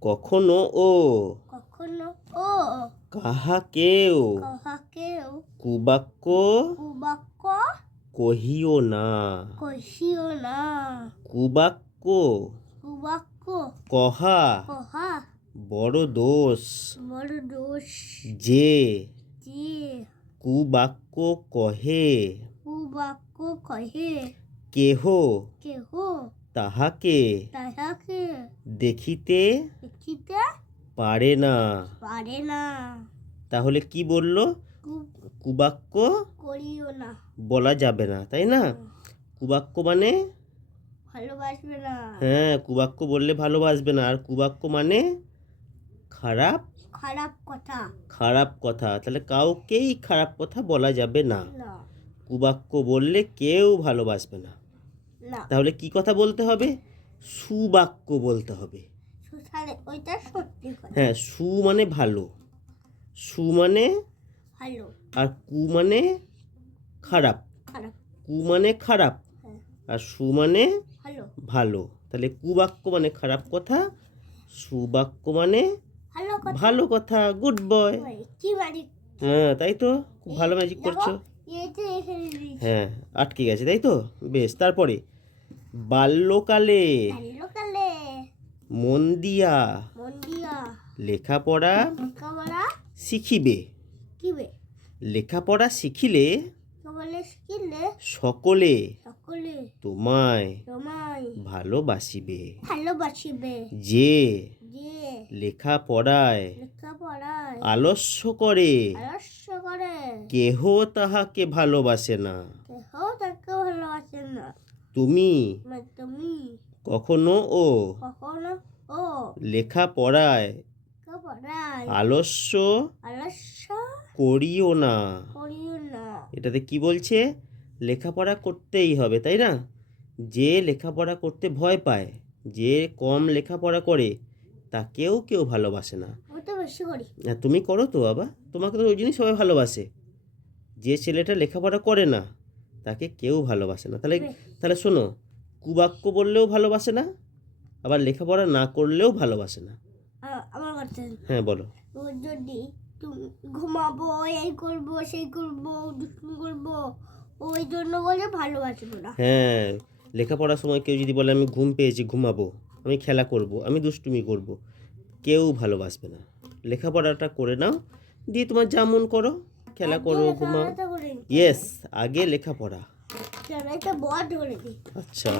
কখনো ও? কখনো ও। কাহাকেও কাহাকেও কুবাক্য কুবাক্য কহিও না। কহিও না। কুবাক্য কুবাক্য কহা? কহা? বড় দোষ। বড় দোষ। যে? যে? কুবাক্য কহে। কুবাক্য কহে। কেহ? কেহ? তাহাকে। তাহাকে। দেখিতে পারে না। পারে না। তাহলে কি বলল? কুবাক্য করিও না। বলা যাবে না তাই না? কুবাক্য মানে? ভালোবাসবে না। হ্যাঁ কুবাক্য বললে ভালোবাসবে না। আর কুবাক্য মানে? খারাপ? খারাপ কথা। খারাপ কথা। তাহলে কাউকেই খারাপ কথা বলা যাবে না। কুবাক্য বললে কেউ ভালোবাসবে না। তাহলে কি কথা বলতে হবে? সুবাক্য বলতে হবে। তাহলে ওইটা সত্যি কথা। হ্যাঁ সু মানে ভালো। সু মানে ভালো। আর কু মানে খারাপ। খারাপ। কু মানে খারাপ হ্যাঁ। আর সু মানে ভালো। ভালো। তাহলে কুবাক্য মানে খারাপ কথা সুবাক্য মানে ভালো কথা। গুড বয় কি হ্যাঁ তাই তো? খুব ভালো ম্যাজিক করছ। হ্যাঁ আটকে গেছে তাই তো? বেশ তারপরে বাল্যকালে মন দিয়া লেখাপড়া শিখিবে। লেখাপড়া শিখিলে সকলে তোমায় ভালোবাসিবে। ভালোবাসিবে। যে যে লেখাপড়ায় লেখাপড়ায় আলস্য করে কেহ তাহাকে ভালোবাসে না। কেহ তাকে ভালোবাসে না। তুমি মানে তুমি কখনো ও কখনো ও। লেখাপড়ায় লেখাপড়ায় আলস্য আলস্য করিও না। করিও না। এটাতে কি বলছে? লেখাপড়া করতেই হবে তাই না? যে লেখাপড়া করতে ভয় পায় যে কম লেখাপড়া করে তাকেও কেউ ভালোবাসে না। করি। আর তুমি করো তো বাবা। তোমাকে তো ওই জন্যই সবাই ভালোবাসে। যে ছেলেটা লেখাপড়া করে না তাকে কেউ ভালোবাসে না। তাহলে তাহলে শোনো কুবাক্য বললেও ভালোবাসে না আবার লেখাপড়া না করলেও ভালোবাসে না। আমার কথা হ্যাঁ বলো। যদি ঘুমাবো এই করব সেই করব দুষ্টুমি করব ওই জন্য বলে ভালোবাসবো না। হ্যাঁ লেখাপড়ার সময় কেউ যদি বলে আমি ঘুম পেয়েছি ঘুমাবো আমি খেলা করব আমি দুষ্টুমি করব কেউ ভালোবাসবে না। লেখাপড়াটা করে নাও দিয়ে তোমার যেমন করো খেলা করো ঘুমাও। ইয়েস আগে লেখাপড়া। আচ্ছা।